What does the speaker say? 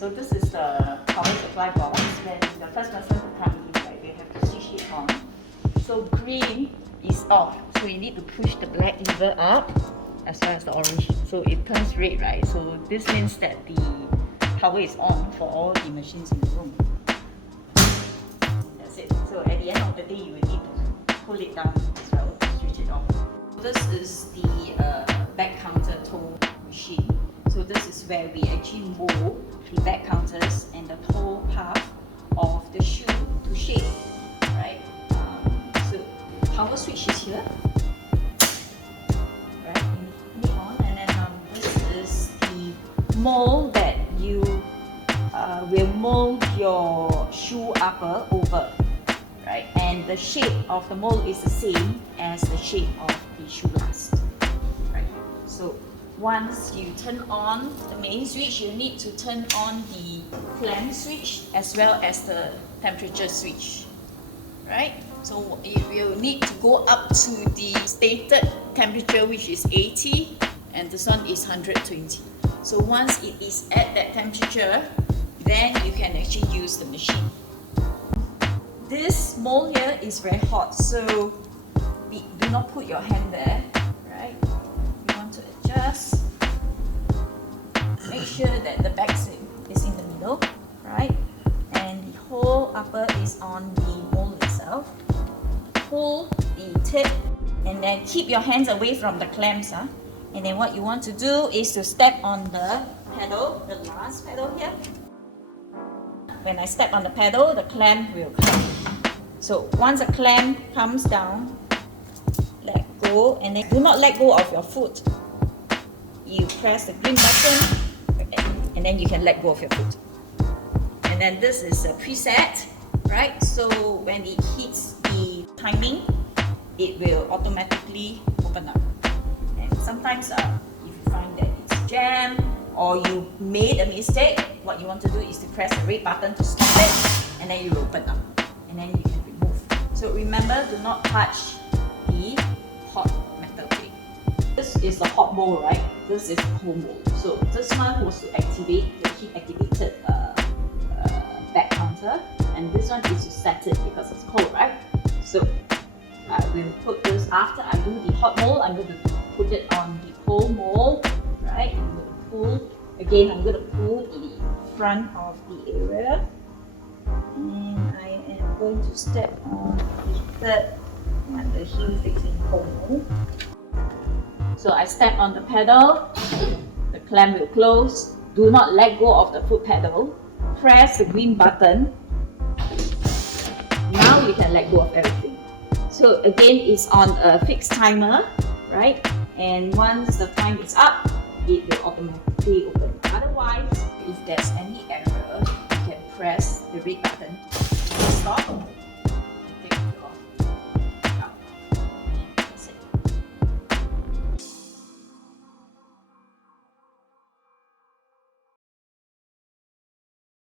So this is the power supply box. When the first person to come in, right, they have to switch it on. So green is off. So you need to push the black lever up as well as the orange. So it turns red, right? So this means that the power is on for all the machines in the room. That's it. So at the end of the day, you will need to pull it down as well to switch it off. This is the back counter toe machine. So this is where we actually mold the back counters and the toe path of the shoe to shape, right? So power switch is here, right? You turn it on, and then this is the mold that you will mold your shoe upper over, right? And the shape of the mold is the same as the shape of the shoe last, right? So once you turn on the main switch, you need to turn on the clamp switch as well as the temperature switch, right? So you will need to go up to the stated temperature, which is 80, and this one is 120. So once it is at that temperature, then you can actually use the machine. This mold here is very hot, so do not put your hand there, right? You want to adjust. Make sure that the back seat is in the middle, right? And the whole upper is on the mold itself. Pull the tip and then keep your hands away from the clamps. And then what you want to do is to step on the pedal, the last pedal here. When I step on the pedal, the clamp will come. So once the clamp comes down, let go, and then do not let go of your foot. You press the green button, and then you can let go of your foot. And then this is a preset, right? So when it hits the timing, it will automatically open up. And sometimes if you find that it's jammed or you made a mistake, what you want to do is to press the red button to stop it, and then you will open up, and then you can remove. So remember, do not touch the hot metal plate. This is the hot mold, right? This is cold mold. So this one was to activate the heat activated back counter, and this one is to set it because it's cold, right? So I will put this after I do the hot mold. I'm going to put it on the cold mold, right? I'm going to pull again. I'm going to pull the front of the area, and I am going to step on the third and the heel fixing cold mold. So I step on the pedal, the clamp will close. Do not let go of the foot pedal. Press the green button. Now you can let go of everything. So again, it's on a fixed timer, right? And once the time is up, it will automatically open. Otherwise, if there's any error, you can press the red button to stop.